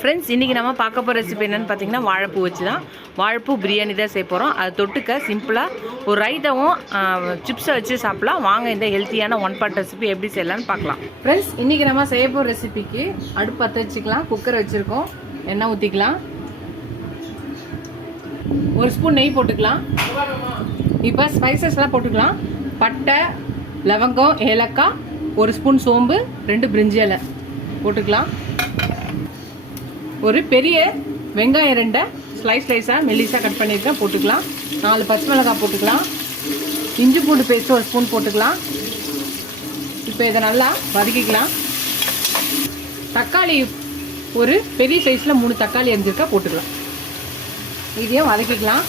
Friends, இன்றைக்கி நம்ம பார்க்க போகிற ரெசிபி என்னென்னு பார்த்தீங்கன்னா வாழைப்பூ வச்சு தான் வாழைப்பூ பிரியாணி தான் செய்ய போகிறோம். அது தொட்டுக்க சிம்பிளாக ஒரு ரைத்தாவும் சிப்ஸை வச்சு சாப்பிட்லாம். வாங்க இந்த ஹெல்த்தியான ஒன் பார்ட் ரெசிபி எப்படி செய்யலான்னு பார்க்கலாம். ஃப்ரெண்ட்ஸ், இன்றைக்கி நம்ம செய்ய போகிற ரெசிபிக்கு அடுப்பு பற்ற வச்சுக்கலாம். குக்கர் வச்சுருக்கோம். எண்ணெய் ஊற்றிக்கலாம். ஒரு ஸ்பூன் நெய் போட்டுக்கலாம். இப்போ ஸ்பைசஸ்லாம் போட்டுக்கலாம். பட்டை, லவங்கம், ஏலக்காய், ஒரு ஸ்பூன் சோம்பு, 2 பிரிஞ்சி இலை போட்டுக்கலாம். ஒரு பெரிய வெங்காயம் 2 ஸ்லைஸாக மெல்லிஸாக கட் பண்ணியிருக்கேன் போட்டுக்கலாம். 4 பச்சை மிளகாய் போட்டுக்கலாம். இஞ்சி பூண்டு பேஸ்ட்டு ஒரு ஸ்பூன் போட்டுக்கலாம். இப்போ இதை நல்லா வதக்கிக்கலாம். தக்காளி ஒரு பெரிய சைஸில் 3 தக்காளி அரிஞ்சிருக்கா போட்டுக்கலாம். இதையும் வதக்கிக்கலாம்.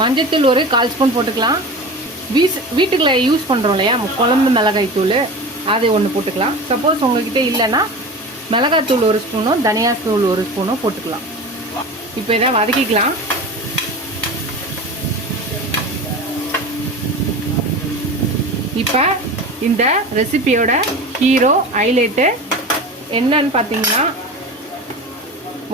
மஞ்சத்தூள் ஒரு 1/4 ஸ்பூன் போட்டுக்கலாம். வீட்டுக்குள்ள யூஸ் பண்ணுறோம் இல்லையா குழம்பு மிளகாய் தூள், அது ஒன்று போட்டுக்கலாம். சப்போஸ் உங்கள்கிட்ட இல்லைன்னா மிளகாத்தூள் 1 ஸ்பூனும் தனியாத்தூள் 1 ஸ்பூனும் போட்டுக்கலாம். இப்போ இதை வதக்கிக்கலாம். இப்போ இந்த ரெசிபியோட ஹீரோ ஹைலைட்டு என்னன்னு பார்த்தீங்கன்னா,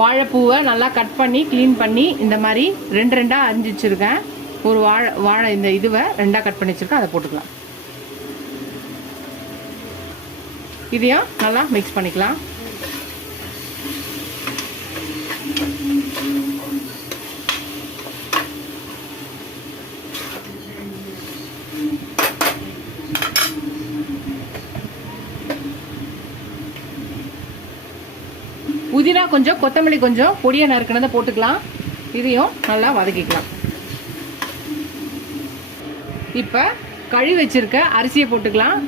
வாழைப்பூவை நல்லா கட் பண்ணி க்ளீன் பண்ணி இந்த மாதிரி 2 அரிஞ்சு வச்சுருக்கேன். ஒரு வாழை இந்த இதுவை 2 கட் பண்ணி வச்சுருக்கேன். அதை போட்டுக்கலாம். இதையும் நல்லா மிக்ஸ் பண்ணிக்கலாம். புதினா கொஞ்சம், கொத்தமல்லி கொஞ்சம் பொடியை நறுக்கினதை போட்டுக்கலாம். இதையும் நல்லா வதக்கிக்கலாம். இப்போ கழுவி வச்சிருக்க அரிசியை போட்டுக்கலாம்.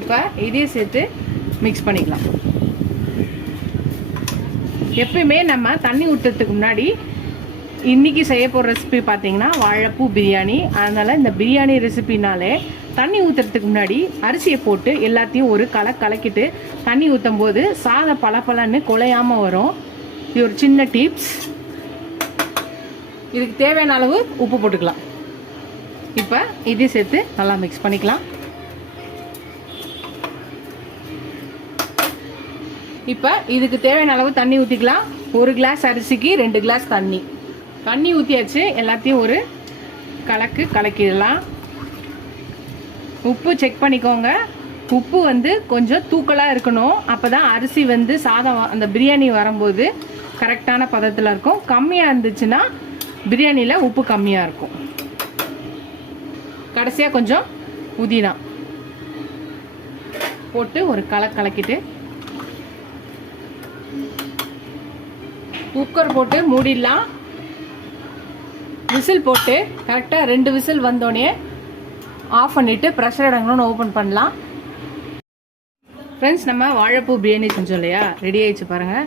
இப்போ இதையும் சேர்த்து மிக்ஸ் பண்ணிக்கலாம். எப்பயுமே நம்ம தண்ணி ஊற்றுறதுக்கு முன்னாடி, இன்றைக்கி செய்ய போகிற ரெசிபி பார்த்தீங்கன்னா வாழைப்பூ பிரியாணி. அதனால் இந்த பிரியாணி ரெசிபினாலே தண்ணி ஊற்றுறதுக்கு முன்னாடி அரிசியை போட்டு எல்லாத்தையும் ஒரு கலக்கிட்டு தண்ணி ஊற்றும் போது சாதம் பலன்னு குலையாமல் வரும். இது ஒரு சின்ன டிப்ஸ். இதுக்கு தேவையான அளவு உப்பு போட்டுக்கலாம். இப்போ இதையும் சேர்த்து நல்லா மிக்ஸ் பண்ணிக்கலாம். இப்போ இதுக்கு தேவையான அளவு தண்ணி ஊற்றிக்கலாம். 1 கிளாஸ் அரிசிக்கு 2 கிளாஸ் தண்ணி ஊற்றியாச்சு. எல்லாத்தையும் ஒரு கலக்கிடலாம். உப்பு செக் பண்ணிக்கோங்க. உப்பு கொஞ்சம் தூக்கலாக இருக்கணும். அப்போ தான் அரிசி சாதம் அந்த பிரியாணி வரும்போது கரெக்டான பதத்தில் இருக்கும். கம்மியாக இருந்துச்சுன்னா பிரியாணியில் உப்பு கம்மியாக இருக்கும். கடைசியாக கொஞ்சம் புதினா போட்டு ஒரு கலக்கிட்டு குக்கர் போட்டு மூடிடலாம். விசில் போட்டு கரெக்டாக 2 விசில் வந்தோடனே ஆஃப் பண்ணிவிட்டு ப்ரெஷர் அடங்கணும்னு ஓப்பன் பண்ணலாம். ஃப்ரெண்ட்ஸ், நம்ம வாழைப்பூ பிரியாணி செஞ்சோம் இல்லையா, ரெடி ஆகிடுச்சு பாருங்கள்.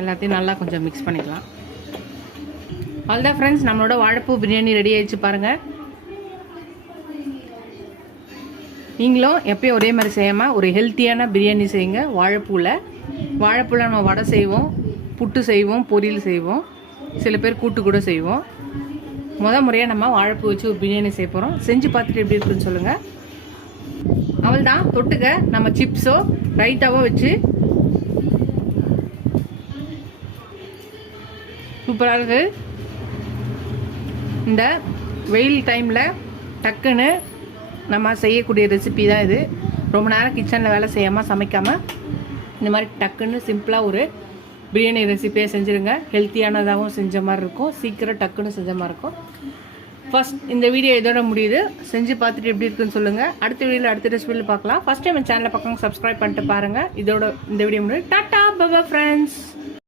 எல்லாத்தையும் நல்லா கொஞ்சம் மிக்ஸ் பண்ணிக்கலாம். அவ்வளோதான் ஃப்ரெண்ட்ஸ், நம்மளோட வாழைப்பூ பிரியாணி ரெடி ஆகிடுச்சு பாருங்கள். நீங்களும் எப்பயும் ஒரே மாதிரி செய்யாமல் ஒரு ஹெல்த்தியான பிரியாணி செய்யுங்க. வாழைப்பூவில் நம்ம வடை செய்வோம், புட்டு செய்வோம், பொரியல் செய்வோம், சில பேர் கூட்டு கூட செய்வோம். முறையாக நம்ம வாழைப்பூ வச்சு ஒரு பிரியாணி செய்ய போகிறோம். செஞ்சு பார்த்துட்டு எப்படி இருக்குன்னு சொல்லுங்கள். அவள் தான் தொட்டுக்க நம்ம சிப்ஸோ ரைத்தாவோ வச்சு சூப்பராக இருக்குது. இந்த வெயில் டைமில் டக்குன்னு நம்ம செய்யக்கூடிய ரெசிபி தான் இது. ரொம்ப நேரம் கிச்சனில் வேலை செய்யாமல் சமைக்காமல் இந்த மாதிரி டக்குன்னு சிம்பிளாக ஒரு பிரியாணி ரெசிபியை செஞ்சுருங்க. ஹெல்த்தியானதாகவும் செஞ்ச மாதிரி இருக்கும். சீக்கிரம் டக்குன்னு செஞ்ச மாதிரி இருக்கும். ஃபஸ்ட் இந்த வீடியோ இதோட முடியுது. செஞ்சு பார்த்துட்டு எப்படி இருக்குன்னு சொல்லுங்கள். அடுத்த வீடியோவில் அடுத்த ரெசிபியில் பார்க்கலாம். ஃபஸ்ட் டைம் என் சேனலை பார்க்கணும், சப்ஸ்கிரைப் பண்ணிட்டு பாருங்கள். இதோட இந்த வீடியோ முடியுது. Tata bye bye friends.